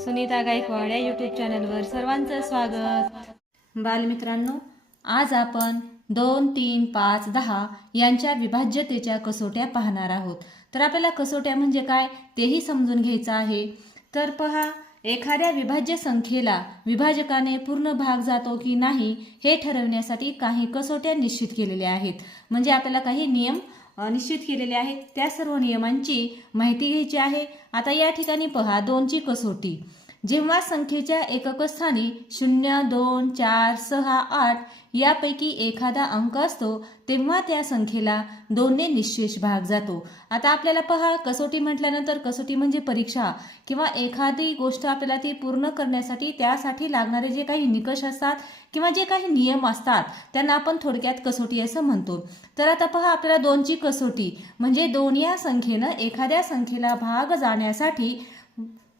सुनीता गायकवाड या यूट्यूब चॅनलवर सर्वांचं स्वागत. बालमित्रांनो आज आपण दोन तीन पाच दहा यांच्या विभाज्यतेच्या कसोट्या पाहणार आहोत. तर आपल्याला कसोट्या म्हणजे काय तेही समजून घ्यायचं आहे. तर पहा एखाद्या विभाज्य संख्येला विभाजकाने पूर्ण भाग जातो की नाही हे ठरवण्यासाठी काही कसोट्या निश्चित केलेल्या आहेत. म्हणजे आपल्याला काही नियम निश्चित केलेले आहेत. त्या सर्व नियमांची माहिती घ्यायची आहे. आता या ठिकाणी पहा दोनची कसोटी. जेव्हा संख्येच्या एकक स्थानी शून्य दोन चार सहा आठ यापैकी एखादा अंक असतो तेव्हा त्या संख्येला दोनने निशेष भाग जातो. आता आपल्याला पहा कसोटी म्हटल्यानंतर कसोटी म्हणजे परीक्षा किंवा एखादी गोष्ट आपल्याला ती पूर्ण करण्यासाठी त्यासाठी लागणारे जे काही निकष असतात किंवा जे काही नियम असतात त्यांना आपण थोडक्यात कसोटी असं म्हणतो. तर आता पहा आपल्याला दोनची कसोटी म्हणजे दोन या संख्येनं एखाद्या संख्येला भाग जाण्यासाठी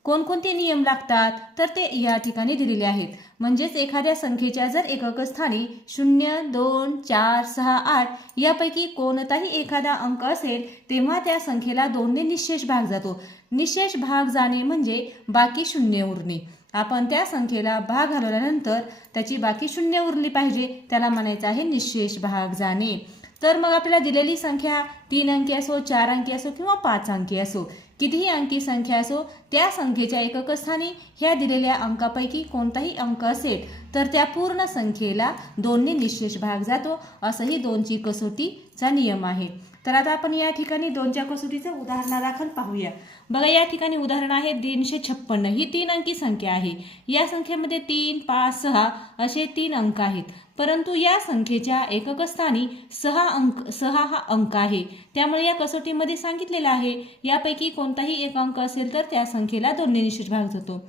कोणकोणते नियम लागतात तर ते या ठिकाणी दिलेले आहेत. म्हणजेच एखाद्या संख्येच्या जर एकक स्थानी शून्य दोन चार सहा आठ यापैकी कोणताही एखादा अंक असेल तेव्हा त्या संख्येला दोनने निशेष भाग जातो. निशेष भाग जाणे म्हणजे बाकी शून्य उरणे. आपण त्या संख्येला भाग घालवल्यानंतर त्याची बाकी शून्य उरली पाहिजे त्याला म्हणायचं आहे निशेष भाग जाणे. तर मग आपल्याला दिलेली संख्या तीन अंकी असो चार अंकी असो किंवा पाच अंकी असो कितीही अंकी संख्या असो त्या संख्येच्या एककस्थानी ह्या दिलेल्या अंकापैकी कोणताही अंक असेल तर त्या पूर्ण संख्येला दोनने निशेष भाग जातो. असंही दोनची कसोटीचा नियम आहे. तर आता आपण या ठिकाणी दोनच्या कसोटीचं उदाहरणादाखल पाहूया. बघा या ठिकाणी उदाहरण आहे तीनशे छप्पन्न. ही तीन अंकी संख्या आहे. या संख्येमध्ये तीन पाच सहा असे तीन अंक आहेत. परंतु या संख्येच्या एककस्थानी सहा अंक सहा हा अंक आहे. त्यामुळे या कसोटीमध्ये सांगितलेलं आहे यापैकी कोणताही एक अंक असेल तर त्या संख्येला दोन निश्चित भाग जातो.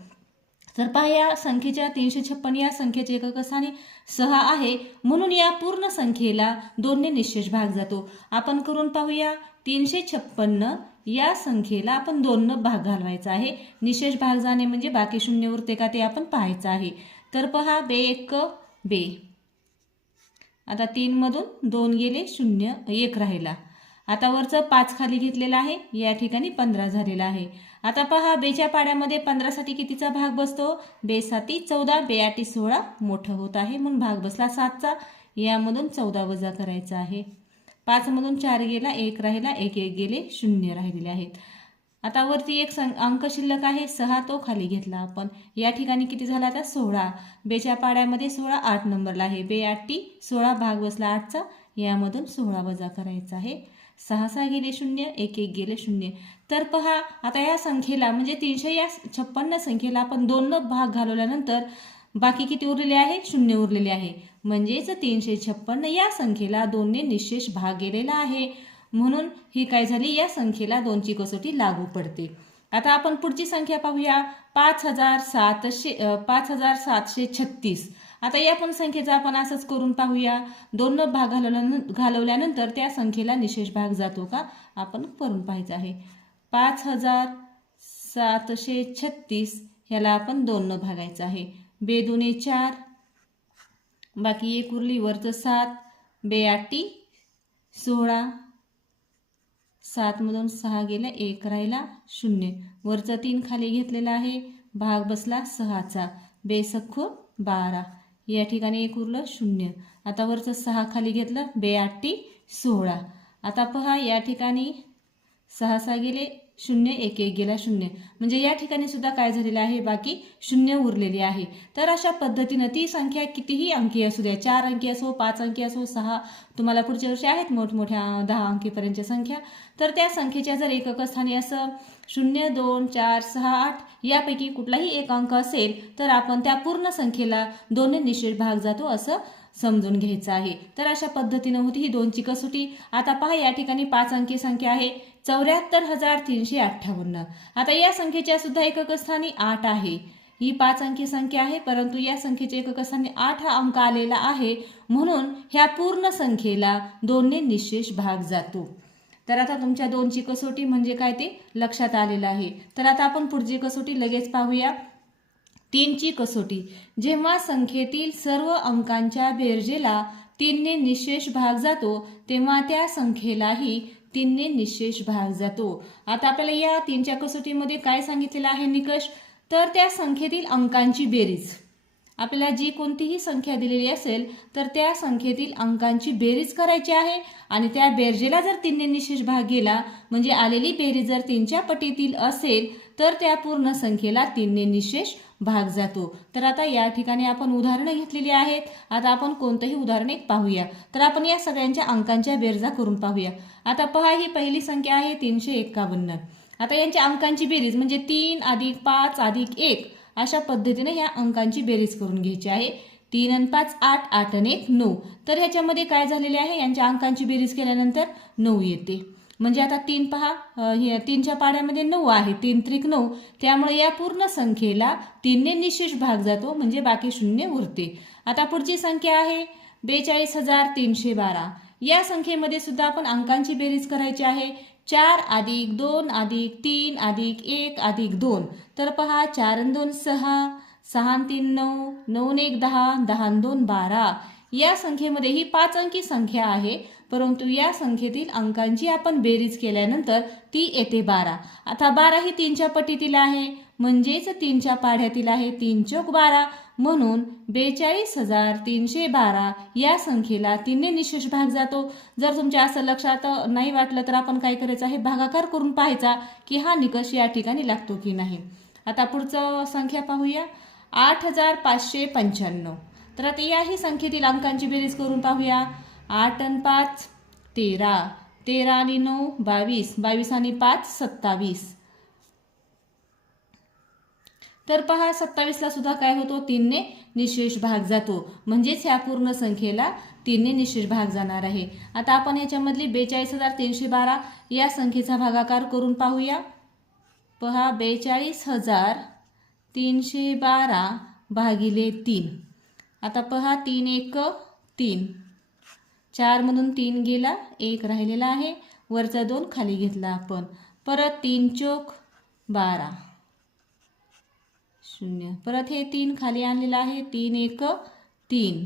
तर पहा या संख्येच्या तीनशे छप्पन या संख्येचे एकक स्थानी सहा आहे. म्हणून या पूर्ण संख्येला दोनने निश्चेष भाग जातो. आपण करून पाहूया तीनशे छप्पन्न या संख्येला आपण दोननं भाग घालवायचा आहे. निशेष भाग जाणे म्हणजे बाकी शून्य उरते का ते आपण पाहायचं आहे. तर पहा बे एक बे. आता तीनमधून दोन गेले शून्य एक राहिला. आता वरचं पाच खाली घेतलेलं आहे या ठिकाणी पंधरा झालेला आहे. आता पहा बेच्या पाड्यामध्ये पंधरासाठी कितीचा भाग बसतो? बेसाती चौदा बेआटी सोळा मोठं होत आहे म्हणून भाग बसला सातचा. यामधून चौदा वजा करायचा आहे. पाचमधून चार गेला एक राहिला एक एक गेले शून्य राहिलेले आहेत. आता वरती एक सं अंक शिल्लक आहे सहा तो खाली घेतला आपण. या ठिकाणी किती झाला आता? सोळा. बेच्या पाड्यामध्ये सोळा आठ नंबरला आहे. बे आठी सोळा भाग बसला आठचा. यामधून सोळा वजा करायचा आहे. सहा सहा गेले शून्य एक एक गेले शून्य. तर पहा आता या संख्येला म्हणजे तीनशे या छप्पन्न संख्येला आपण दोन भाग घालवल्यानंतर बाकी किती उरलेले आहे? शून्य उरलेले आहे. म्हणजेच तीनशे छप्पन्न या संख्येला दोनने निशेष भाग गेलेला आहे. म्हणून ही काय झाली? या संख्येला दोनची कसोटी लागू पडते. आता आपण पुढची संख्या पाहूया. पाच हजार सातशे पाच हजार सातशे छत्तीस. आता या पण संख्येचा आपण असंच करून पाहूया. दोन भाग घालवल्या घालवल्यानंतर त्या संख्येला निशेष भाग जातो का? आपण करून पाहायचं आहे. पाच हजार सातशे छत्तीस ह्याला आपण दोननं भागायचं आहे. बेदुने चार बाकी एक उरली वरचं सात बेआटी सोळा सातमधून सहा गेला एक राहिला शून्य. वरचा तीन खाली घेतलेला आहे भाग बसला सहाचा. बेसख्खो बारा. या ठिकाणी एक उरलं शून्य. आता वरचं सहा खाली घेतलं बेआटी सोळा. आता पहा या ठिकाणी सहा सहा गेले शून्य एक एक गेला शून्य. म्हणजे या ठिकाणी सुद्धा काय झालेलं आहे? बाकी शून्य उरलेली आहे. तर अशा पद्धतीनं ती संख्या कितीही अंकी असू द्या चार अंकी असो पाच अंकी असो सहा तुम्हाला पुढच्या वर्षी आहेत मोठमोठ्या दहा अंकीपर्यंतच्या संख्या. तर त्या संख्येच्या जर एककस्थानी असं शून्य दोन चार सहा आठ यापैकी कुठलाही एक अंक असेल तर आपण त्या पूर्ण संख्येला दोन निश्चित भाग जातो असं समजून घ्यायचं आहे. तर अशा पद्धतीनं होती ही दोनची कसोटी आता पहा या ठिकाणी पाच अंकी संख्या आहे. चौऱ्याहत्तर हजार तीनशे अठ्ठावन्न. आता या संख्येच्या सुद्धा एकक स्थानी आठ आहे. ही पाच अंकी संख्या आहे परंतु या संख्येच्या एकक स्थानी आठ हा अंक आलेला आहे. म्हणून ह्या पूर्ण संख्येला दोनने निशेष भाग जातो. तर आता तुमच्या दोनची कसोटी म्हणजे काय ते लक्षात आलेलं आहे. तर आता आपण पुढची कसोटी लगेच पाहूया. तीनची कसोटी. जेव्हा संख्येतील सर्व अंकांच्या बेरजेला तीनने निशेष भाग जातो तेव्हा त्या संख्येलाही तीनने निशेष भाग जातो. आता आपल्याला या तीनच्या कसोटीमध्ये काय सांगितलेलं आहे निकष? तर त्या संख्येतील अंकांची बेरीज. आपल्याला जी कोणतीही संख्या दिलेली असेल तर त्या संख्येतील अंकांची बेरीज करायची आहे आणि त्या बेरजेला जर तीनने निशेष भाग गेला म्हणजे आलेली बेरीज जर तीनच्या पटीतील असेल तर त्या पूर्ण संख्येला तीनने निशेष भाग जातो. तर आता या ठिकाणी आपण उदाहरणं घेतलेली आहेत. आता आपण कोणतंही उदाहरण एक पाहूया. तर आपण या सगळ्यांच्या अंकांच्या बेरजा करून पाहूया. आता पहा ही पहिली संख्या आहे तीनशे एक्कावन्न आता यांच्या अंकांची बेरीज म्हणजे तीन अधिक पाच अधिक एक अशा पद्धतीने ह्या अंकांची बेरीज करून घ्यायची आहे. तीन आणि पाच आठ आठ आणि एक नऊ. तर ह्याच्यामध्ये काय झालेले आहे? यांच्या अंकांची बेरीज केल्यानंतर नऊ येते. म्हणजे आता तीन पहा हे तीनच्या पाड्यामध्ये नऊ आहे तीन त्रिक नऊ. त्यामुळे या पूर्ण संख्येला तीनने निशेष भाग जातो म्हणजे बाकी शून्य उरते. आता पुढची संख्या आहे बेचाळीस हजार तीनशे बारा. या संख्येमध्ये सुद्धा आपण अंकांची बेरीज करायची आहे. चार अधिक दोन अधिक तीन अधिक एक अधिक दोन. तर पहा चार दोन सहा सहा तीन नऊ नऊ एक दहा दहा दोन बारा. या संख्येमध्ये ही पाच अंकी संख्या आहे. परंतु या संख्येतील अंकांची आपण बेरीज केल्यानंतर ती येते बारा. आता बारा ही तीनच्या पटीतील आहे. म्हणजेच तीनच्या पाढ्यातील आहे तीन चौक बारा. म्हणून बेचाळीस हजार तीनशे बारा या संख्येला तीनने निशेष भाग जातो. जर तुमच्या असं लक्षात नाही वाटलं तर आपण काय करायचं आहे? भागाकार करून पाहायचा की हा निकष या ठिकाणी लागतो की नाही. आता पुढचं संख्या पाहूया. आठ हजार पाचशे पंच्याण्णव. तर आता याही संख्येतील अंकांची बेरीज करून पाहूया. आठ आणि पाच तेरा. तेरा आणि नऊ बावीस. बावीस आणि पाच सत्तावीस. तर पहा सत्तावीसला सुद्धा काय होतो? तीनने निशेष भाग जातो. म्हणजेच ह्या पूर्ण संख्येला तीनने निशेष भाग जाणार आहे. आता आपण याच्यामधली बेचाळीस हजार तीनशे बारा या संख्येचा भागाकार करून पाहूया. पहा बेचाळीस हजार तीनशे बारा भागिले तीन. आता पहा तीन एक तीन. चारमधून तीन गेला एक राहिलेला आहे. वरचा दोन खाली घेतला आपण. परत तीन चोक बारा. शून्य. परत हे तीन खाली आणलेलं आहे. तीन एक तीन.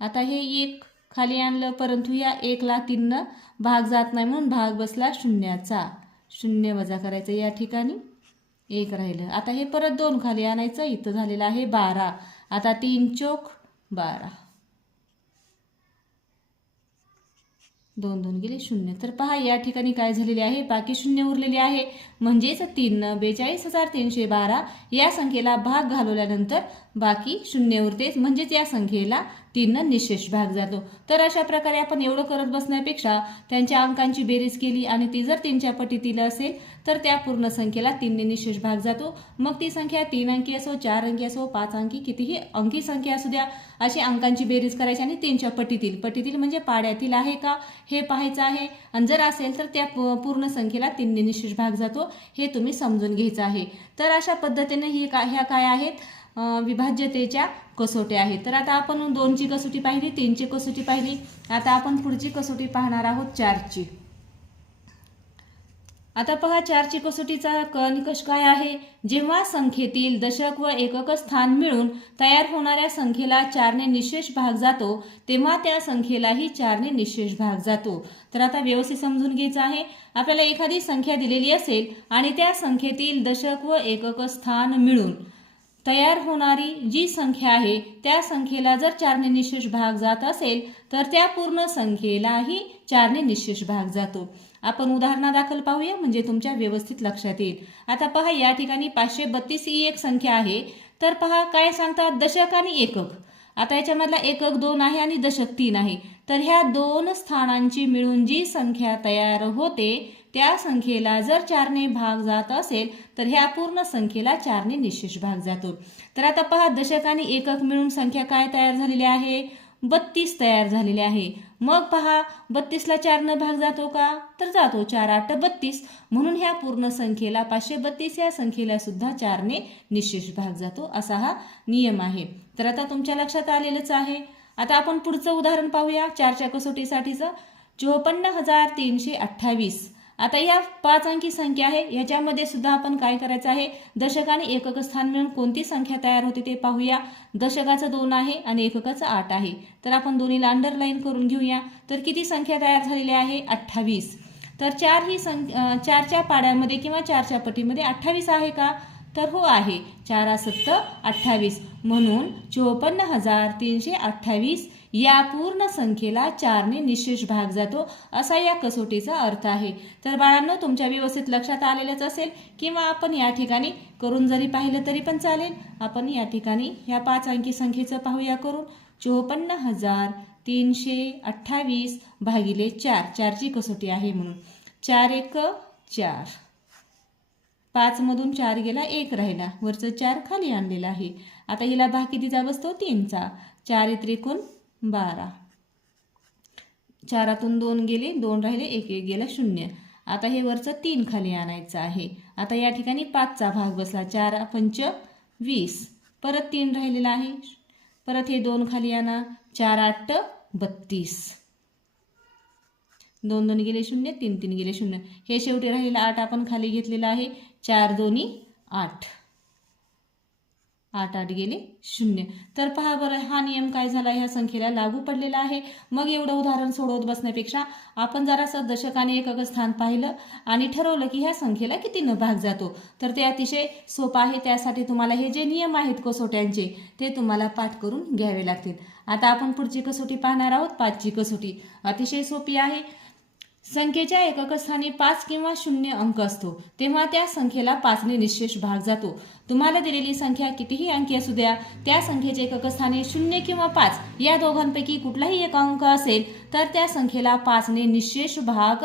आता हे एक खाली आणलं परंतु या एकला तीननं भाग जात नाही म्हणून भाग बसला शून्याचा. शून्य वजा करायचं या ठिकाणी. एक राहिलं. आता हे परत दोन खाली आणायचं. इथं झालेलं आहे बारा. आता तीन चोक बारा. दोन दोन गेले शून्य. तर पहा या ठिकाणी काय झालेले आहे? बाकी शून्य उरलेले आहे. म्हणजेच तीन बेचाळीस हजार तीनशे बारा या संख्येला भाग घालवल्यानंतर बाकी शून्य उरतेच. म्हणजेच या संख्येला तीननं निशेष भाग जातो. तर अशा प्रकारे आपण एवढं करत बसण्यापेक्षा त्यांच्या अंकांची बेरीज केली आणि ती जर तीनच्या पटीतील असेल तर त्या पूर्ण संख्येला तीनने निशेष भाग जातो. मग ती संख्या तीन अंकी असो चार अंकी असो पाच अंकी कितीही अंकी संख्या असू द्या अशी अंकांची बेरीज करायची आणि तीनच्या पटीतील पटीतील म्हणजे पाड्यातील आहे का? हे पाहायचं आहे. आणि जर असेल तर त्या पूर्ण संख्येला तीनने निशेष भाग जातो. हे तुम्ही समजून घ्यायचं आहे. तर अशा पद्धतीने ही का ह्या काय आहेत? विभाज्यतेच्या कसोट्या आहेत. तर आता आपण दोनची कसोटी पाहिली तीनची कसोटी पाहिली. आता आपण पुढची कसोटी पाहणार आहोत चारची. आता पहा चारची कसोटीचा क निकष काय आहे? जेव्हा संख्येतील दशक व एकक स्थान मिळून तयार होणाऱ्या संख्येला चारने निशेष भाग जातो तेव्हा त्या संख्येलाही चारने निशेष भाग जातो. तर आता व्यवस्थित समजून घ्यायचं आहे. आपल्याला एखादी संख्या दिलेली असेल आणि त्या संख्येतील दशक व एकक स्थान मिळून तयार होणारी जी संख्या आहे त्या संख्येला जर चारने निशेष भाग जात असेल तर त्या पूर्ण संख्येलाही चारने निशेष भाग जातो. आपण उदाहरणादाखल पाहूया म्हणजे तुमच्या व्यवस्थित लक्षात येईल. आता पहा या ठिकाणी पाचशे बत्तीस ही एक संख्या आहे. तर पहा काय सांगतात? दशक आणि एकक. आता याच्यामधला एकक दोन आहे आणि दशक तीन आहे. तर ह्या दोन स्थानांची मिळून जी संख्या तयार होते त्या संख्येला जर चारने भाग जात असेल तर ह्या पूर्ण संख्येला चारने निशेष भाग जातो. तर आता पहा दशक आणि एकक मिळून संख्या काय तयार झालेली आहे? बत्तीस तयार झालेले आहे. मग पहा बत्तीसला चारनं भाग जातो का? तर जातो चार आठ बत्तीस. म्हणून ह्या पूर्ण संख्येला पाचशे बत्तीस या संख्येला सुद्धा चारने निशेष भाग जातो असा हा नियम आहे. तर आता तुमच्या लक्षात आलेलंच आहे. आता आपण पुढचं उदाहरण पाहूया चारच्या कसोटीसाठीचं चोपन्न हजार तीनशे अठ्ठावीस. आता या पाच अंकी संख्या आहे. ह्याच्यामध्ये सुद्धा आपण काय करायचं आहे? दशक आणि एकक स्थान मिळून कोणती संख्या तयार होते ते पाहूया. दशकाचं दोन आहे आणि एककाचं आठ आहे. तर आपण दोन्हीला अंडरलाईन करून घेऊया. तर किती संख्या तयार झालेली आहे? अठ्ठावीस. तर चार ही सं चारच्या पाड्यामध्ये किंवा चारच्या पटीमध्ये अठ्ठावीस आहे का? तर हो आहे. चारा सत्त अठ्ठावीस. म्हणून चोपन्न हजार तीनशे अठ्ठावीस या पूर्ण संख्येला चारने निशेष भाग जातो असा या कसोटीचा अर्थ आहे. तर बाळांनो तुमच्या व्यवस्थित लक्षात आलेलंच असेल किंवा आपण या ठिकाणी करून जरी पाहिलं तरी पण चालेल. आपण या ठिकाणी ह्या पाच अंकी संख्येचं पाहूया करून. चोपन्न हजार तीनशे अठ्ठावीस भागिले चार. चारची कसोटी आहे म्हणून. चार एक चार. पाचमधून चार गेला एक राहिला. वरचं चार खाली आणलेलं आहे. आता हिला भाग कितीचा बसतो? तीनचा. चार त्रिकोण बारा. चारातून दोन गेले दोन राहिले एक एक गेला शून्य. आता हे वरचं तीन खाली आणायचं आहे. आता या ठिकाणी पाचचा भाग बसला. चार पंच वीस. परत तीन राहिलेला आहे. परत हे दोन खाली आणा. चार आठ बत्तीस. दोन दोन गेले शून्य तीन तीन गेले शून्य. हे शेवटी राहिलेलं आठ आपण खाली घेतलेलं आहे. चार दोन्ही आठ. आठ आठ गेले शून्य. तर पहा बरं हा नियम काय झाला? ह्या संख्येला लागू पडलेला आहे. मग एवढं उदाहरण सोडवत बसण्यापेक्षा आपण जरासं दशकाने एकक स्थान पाहिलं आणि ठरवलं की ह्या संख्येला कितीनं भाग जातो. तर ते अतिशय सोपं आहे. त्यासाठी तुम्हाला हे जे नियम आहेत कसोट्यांचे ते तुम्हाला पाठ करून घ्यावे लागतील. आता आपण पुढची कसोटी पाहणार आहोत. पाचची कसोटी अतिशय सोपी आहे. संख्येच्या एकक स्थानी पाच किंवा शून्य अंक असतो तेव्हा त्या संख्येला पाचने निशेष भाग जातो. तुम्हाला दिलेली संख्या कितीही अंकी असू द्या त्या संख्येच्या एककस्थानी शून्य किंवा पाच या दोघांपैकी कुठलाही एक अंक असेल तर त्या संख्येला पाचने निशेष भाग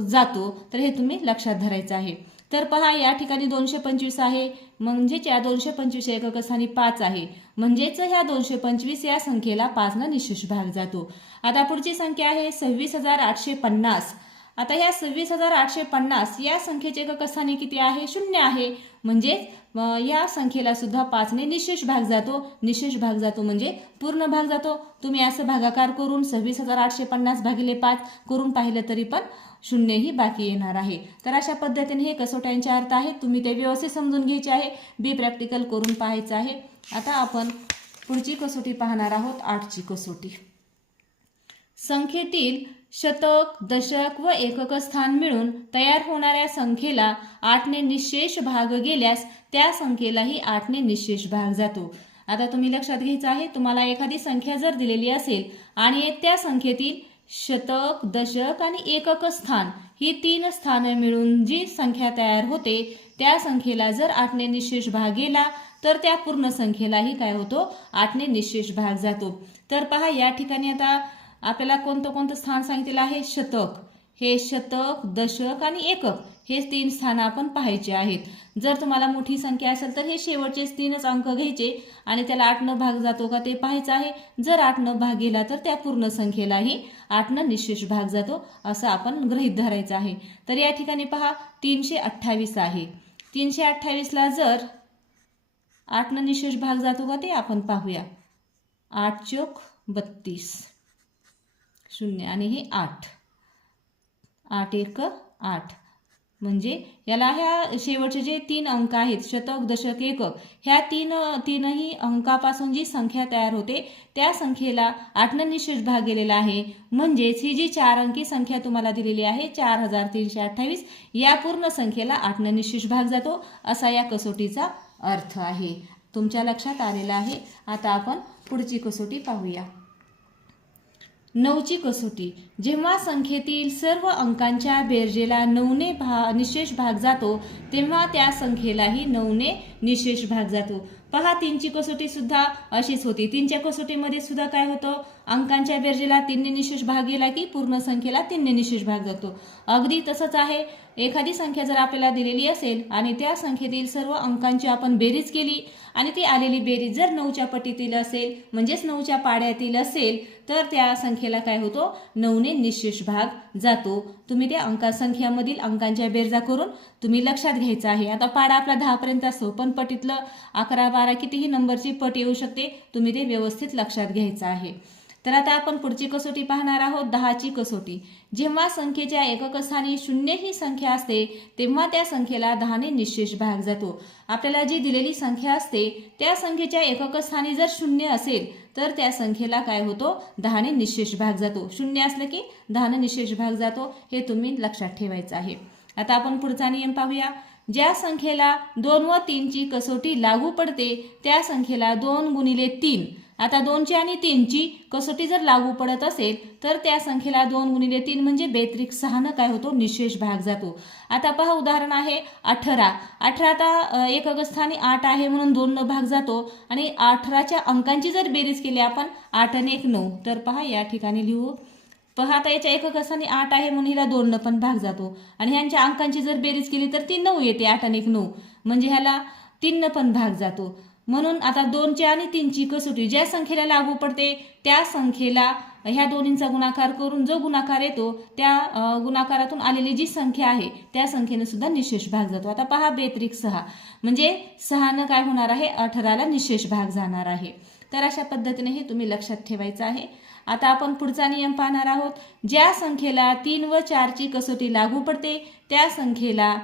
जातो. तर हे तुम्ही लक्षात धरायचं आहे. तर पहा या ठिकाणी दोनशे पंचवीस आहे. म्हणजेच या दोनशे पंचवीस एकक स्थानी पाच आहे. म्हणजेच ह्या दोनशे पंचवीस या संख्येला पाचनं निशेष भाग जातो. आता पुढची संख्या आहे सव्वीस हजार आठशे पन्नास. आता ह्या सव्वीस हजार आठशे पन्नास या संख्येचे एकक स्थानी किती आहे? शून्य आहे. म्हणजेच या संख्येला सुद्धा पाचने निशेष भाग जातो. निशेष भाग जातो म्हणजे पूर्ण भाग जातो. तुम्ही असं भागाकार करून सव्वीस हजार आठशे पन्नास भागिले पाच करून पाहिलं तरी पण शून्यही बाकी येणार आहे. तर अशा पद्धतीने हे कसोट्यांचे अर्थ आहेत. तुम्ही ते व्यवस्थित समजून घ्यायचे आहे. बी प्रॅक्टिकल करून पाहायचं आहे. आता आपण पुढची कसोटी पाहणार आहोत. आठची कसोटी. संख्येतील शतक दशक व एकक स्थान मिळून तयार होणाऱ्या संख्येला आठने निशेष भाग गेल्यास त्या संख्येलाही आठने निशेष भाग जातो. आता तुम्ही लक्षात घ्यायचं आहे तुम्हाला एखादी संख्या जर दिलेली असेल आणि त्या संख्येतील शतक दशक आणि एकक स्थान ही तीन स्थाने मिळून जी संख्या तयार होते त्या संख्येला जर आठने निशेष भाग गेला तर त्या पूर्ण संख्येलाही काय होतो? आठने निशेष भाग जातो. तर पहा या ठिकाणी आता आपल्याला कोणतं कोणतं स्थान सांगितलेलं आहे? शतक. हे शतक दशक आणि एकक हे तीन स्थानं आपण पाहायचे आहेत. जर तुम्हाला मोठी संख्या असेल तर हे शेवटचे तीनच अंक घ्यायचे आणि त्याला आठनं भाग जातो का ते पाहायचं आहे. जर आठनं भाग गेला तर त्या पूर्ण संख्येलाही आठनं निशेष भाग जातो असं आपण गृहीत धरायचं आहे. तर या ठिकाणी पहा तीनशे अठ्ठावीस आहे. तीनशे अठ्ठावीसला जर आठनं निशेष भाग जातो का ते आपण पाहूया. आठ चोक बत्तीस. शून्य आणि हे आठ. आठ एक आठ. म्हणजे याला ह्या शेवटचे जे तीन अंक आहेत शतक दशक एकक ह्या तीन तीनही अंकापासून जी संख्या तयार होते त्या संख्येला आठनं निशेष भाग गेलेला आहे. म्हणजेच ही जी चार अंकी संख्या तुम्हाला दिलेली आहे चार हजार तीनशे अठ्ठावीस या पूर्ण संख्येला आठनं निशेष भाग जातो. असा या कसोटीचा अर्थ आहे. तुमच्या लक्षात आलेला आहे. आता आपण पुढची कसोटी पाहूया. नऊची कसोटी. जेव्हा संख्येतील सर्व अंकांच्या बेरजेला नऊने भा निशेष भाग जातो तेव्हा त्या संख्येलाही नऊने निशेष भाग जातो. पहा तीनची कसोटी सुद्धा अशीच होती. तीनच्या कसोटीमध्ये सुद्धा काय होतं? अंकांच्या बेरजेला तीनने निशेष भाग गेला की पूर्ण संख्येला तीनने निशेष भाग जातो. अगदी तसंच आहे. एखादी संख्या जर आपल्याला दिलेली असेल आणि त्या संख्येतील सर्व अंकांची आपण बेरीज केली आणि ती आलेली बेरीज जर नऊच्या पटीतील असेल म्हणजेच नऊच्या पाड्यातील असेल तर त्या संख्येला काय होतो? नऊने निशेष भाग जातो. तुम्ही त्या अंकासंख्यामधील अंकांच्या बेरजा करून तुम्ही लक्षात घ्यायचं आहे. आता पाडा आपला दहापर्यंत असतो पण पटीतलं अकरा बारा कितीही नंबरची पट येऊ शकते तुम्ही ते व्यवस्थित लक्षात घ्यायचं आहे. तर आता आपण पुढची कसोटी पाहणार आहोत दहाची कसोटी. जेव्हा संख्येच्या एककस्थानी शून्य ही संख्या असते तेव्हा त्या संख्येला दहाने निशेष भाग जातो. आपल्याला जी दिलेली संख्या असते त्या संख्येच्या एककस्थानी जर शून्य असेल तर त्या संख्येला काय होतो? दहाने निशेष भाग जातो. शून्य असलं की दहाने निशेष भाग जातो हे तुम्ही लक्षात ठेवायचं आहे. आता आपण पुढचा नियम पाहूया. ज्या संख्येला दोन व तीनची कसोटी लागू पडते त्या संख्येला दोन गुणिले तीन. आता दोनची आणि तीनची कसोटी जर लागू पडत असेल तर त्या संख्येला दोन गुणिले तीन म्हणजे बेत्रिक सहानं काय होतो निशेष भाग जातो. आता पहा उदाहरण आहे अठरा. अठरा आता एक अगस्थाने आठ आहे म्हणून दोननं भाग जातो. आणि अठराच्या अंकांची जर बेरीज केली आपण आठ आणि एक नऊ तर पहा या ठिकाणी लिहू. पहा आता याच्या एकक स्थानी आठ आहे म्हणून हिला दोननं पण भाग जातो. आणि ह्यांच्या अंकांची जर बेरीज केली तर ती नऊ येते आठ आणि एक नऊ. म्हणजे ह्याला तीन पण भाग जातो. म्हणून आता दोनची आणि तीनची कसोटी ज्या संख्येला लागू पडते त्या संख्येला ह्या दोन्हींचा गुणाकार करून जो गुणाकार येतो त्या गुणाकारातून आलेली जी संख्या आहे त्या संख्येने सुद्धा निशेष भाग जातो. आता पहा बेत्रिक सहा. म्हणजे सहानं काय होणार आहे? अठराला निशेष भाग जाणार आहे. तर अशा पद्धतीने हे तुम्ही लक्षात ठेवायचं आहे. आता आपण पुढचा नियम पाहणार आहोत. ज्या संख्येला तीन व चारची कसोटी लागू पडते त्या संख्येला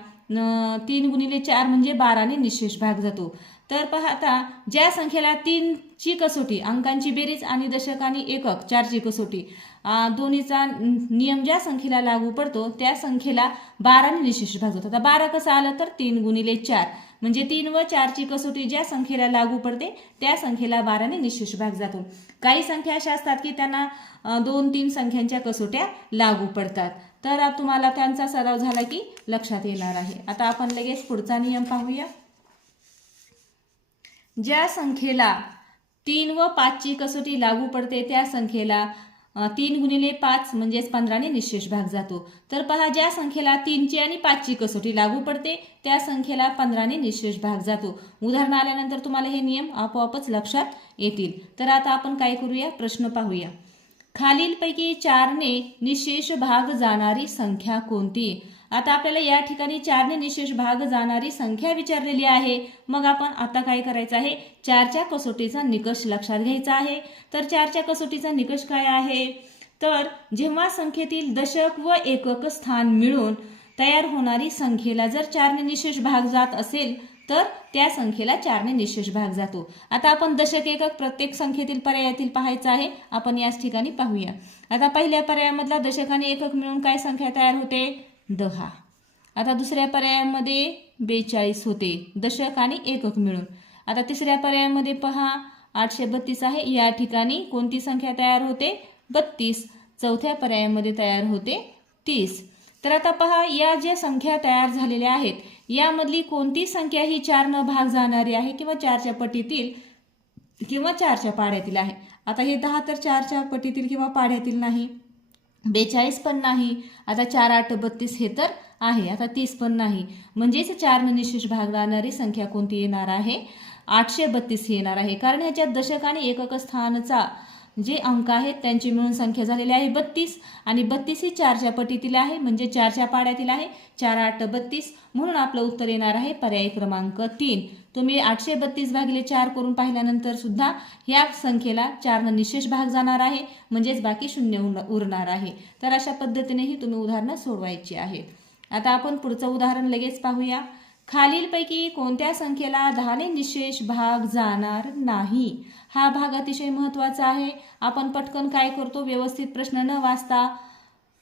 तीन गुणिले चार म्हणजे बाराने निशेष भाग जातो. तर पाहता ज्या संख्येला तीनची कसोटी अंकांची बेरीज आणि दशक आणि एकक चारची कसोटी दोन्हीचा नियम ज्या संख्येला लागू पडतो त्या संख्येला बाराने निशेष भाग जातो आता बारा कसं आलं तर तीन गुणिले चार. म्हणजे तीन व चारची कसोटी ज्या संख्येला लागू पडते त्या संख्येला बाराने निशेष भाग जातो. काही संख्या अशा असतात की त्यांना दोन तीन संख्यांच्या कसोट्या लागू पडतात. तर तुम्हाला त्यांचा सराव झाला की लक्षात येणार आहे. आता आपण लगेच पुढचा नियम पाहूया. ज्या संख्येला तीन व पाचची कसोटी लागू पडते त्या संख्येला तीन गुणिले पाच म्हणजेच पंधराने निशेष भाग जातो. तर पहा ज्या संख्येला तीनची आणि पाचची कसोटी लागू पडते त्या संख्येला पंधराने निशेष भाग जातो. उदाहरण आल्यानंतर तुम्हाला हे नियम आपोआपच लक्षात येतील. तर आता आपण काय करूया? प्रश्न पाहूया. खालीलपैकी चारने निशेष भाग जाणारी संख्या कोणती? आता आपल्याला या ठिकाणी चारने निशेष भाग जाणारी संख्या विचारलेली आहे. मग आपण आता काय करायचं आहे? चारच्या कसोटीचा निकष लक्षात घ्यायचा आहे. तर चारच्या कसोटीचा निकष काय आहे? तर जेव्हा संख्येतील दशक व एकक स्थान मिळून तयार होणारी संख्येला जर चारने निशेष भाग जात असेल तर त्या संख्येला चारने निशेष भाग जातो. आता आपण दशक एकक प्रत्येक संख्येतील पर्यायातील पाहायचं आहे. आपण याच ठिकाणी पाहूया. आता पहिल्या पर्यायामधला दशक आणि एकक मिळून काय संख्या तयार होते? दहा. आता दुसऱ्या पर्यायामध्ये बेचाळीस होते. दशक आणि एकक मिळून. आता तिसऱ्या पर्यायामध्ये पहा आठशे बत्तीस आहे. या ठिकाणी कोणती संख्या तयार होते? बत्तीस. चौथ्या पर्यायामध्ये तयार होते तीस. तर आता पहा या ज्या संख्या तयार झालेल्या आहेत यामधली कोणती संख्या ही चारनं भाग जाणारी आहे किंवा चारच्या पटीतील किंवा चारच्या पाड्यातील आहे? आता हे दहा तर चारच्या पटीतील किंवा पाड्यातील नाही. बेचाळीस पण नाही. आता चार आठ बत्तीस हे तर आहे. आता तीस पण नाही. म्हणजेच चारने निशेष भाग लागणारी संख्या कोणती येणार आहे? आठशे बत्तीस येणार आहे. कारण ह्याच्यात दशक आणि एकक स्थानचा जे अंक आहेत त्यांची मिळून संख्या झालेली आहे बत्तीस. आणि बत्तीस ही चारच्या पटीतील आहे म्हणजे चारच्या पाड्यातील आहे चार आठ बत्तीस. म्हणून आपलं उत्तर येणार आहे पर्याय क्रमांक तीन. तुम्ही आठशे बत्तीस भागिले चार करून पाहिल्यानंतर सुद्धा ह्या संख्येला चारनं निशेष भाग जाणार आहे म्हणजेच बाकी शून्य उर- उरणार आहे. तर अशा पद्धतीनेही तुम्ही उदाहरणं सोडवायची आहेत. आता आपण पुढचं उदाहरण लगेच पाहूया. खालीलपैकी कोणत्या संख्येला दहाने निशेष भाग जाणार नाही? हा भाग अतिशय महत्त्वाचा आहे. आपण पटकन काय करतो? व्यवस्थित प्रश्न न वाचता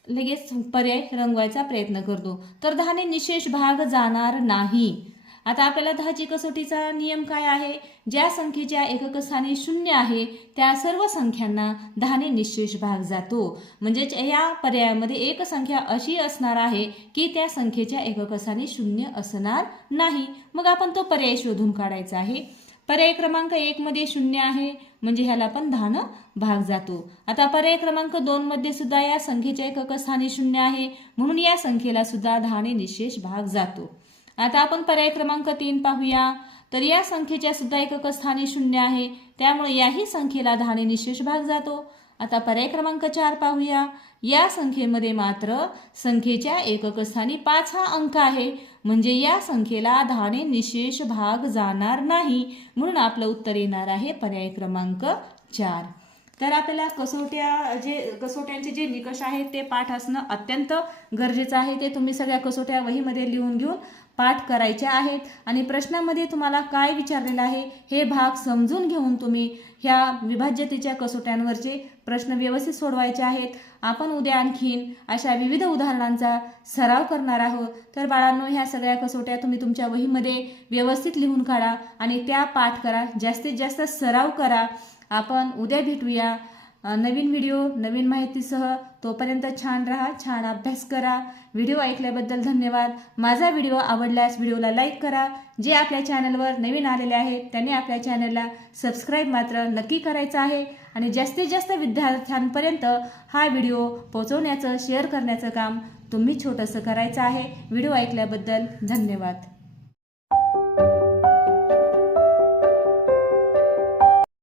लगेच पर्याय रंगवायचा प्रयत्न करतो. तर दहाने निशेष भाग जाणार नाही. आता आपल्याला दहाची कसोटीचा नियम काय आहे? ज्या संख्येच्या एकक स्थानी शून्य आहे त्या सर्व संख्यांना दहाने निशेष भाग जातो. म्हणजेच या पर्यायामध्ये एक संख्या अशी असणार आहे की त्या संख्येच्या एकक स्थानी शून्य असणार नाही. मग आपण तो पर्याय शोधून काढायचा आहे. पर्याय क्रमांक एक मध्ये शून्य आहे म्हणजे ह्याला पण दहानं भाग जातो. आता पर्याय क्रमांक दोन मध्ये सुद्धा या संख्येच्या एकक स्थानी शून्य आहे म्हणून या संख्येला सुद्धा दहाने निशेष भाग जातो. आता आपण पर्याय क्रमांक तीन पाहूया. तर या संख्येच्या सुद्धा एकक स्थानी शून्य आहे. त्यामुळे याही संख्येला दहाने निशेष भाग जातो. आता पर्याय क्रमांक चार पाहूया. या संख्येमध्ये मात्र संख्येच्या एकक स्थानी पाच हा अंक आहे. म्हणजे या संख्येला दहाने निशेष भाग जाणार नाही. म्हणून आपलं उत्तर येणार आहे पर्याय क्रमांक चार. तर आपल्याला कसोट्या जे कसोट्यांचे जे निकष आहेत ते पाठ असणं अत्यंत गरजेचं आहे. ते तुम्ही सगळ्या कसोट्या वहीमध्ये लिहून घेऊन पाठ करायचे आहेत. आणि प्रश्नामध्ये तुम्हाला काय विचारलेलं आहे हे भाग समजून घेऊन तुम्ही ह्या विभाज्यतेच्या कसोट्यांवरचे प्रश्न व्यवस्थित सोडवायचे आहेत. आपण उद्या आणखीन अशा विविध उदाहरणांचा सराव करणार आहोत. तर बाळांनो ह्या सगळ्या कसोट्या तुम्ही तुमच्या वहीमध्ये व्यवस्थित लिहून काढा आणि त्या पाठ करा. जास्तीत जास्त सराव करा. आपण उद्या भेटूया. नवीन व्हिडिओ नवीन माहितीसह तोपर्यंत छान राहा छान अभ्यास करा. व्हिडिओ ऐकल्याबद्दल धन्यवाद. माझा व्हिडिओ आवडल्यास व्हिडिओला लाईक करा. जे आपल्या चॅनलवर नवीन आलेले आहेत त्यांनी आपल्या चॅनलला सबस्क्राईब मात्र नक्की करायचं आहे. आणि जास्तीत जास्त विद्यार्थ्यांपर्यंत हा व्हिडिओ पोहोचवण्याचं शेअर करण्याचं काम तुम्ही छोटंसं करायचं आहे. व्हिडिओ ऐकल्याबद्दल धन्यवाद.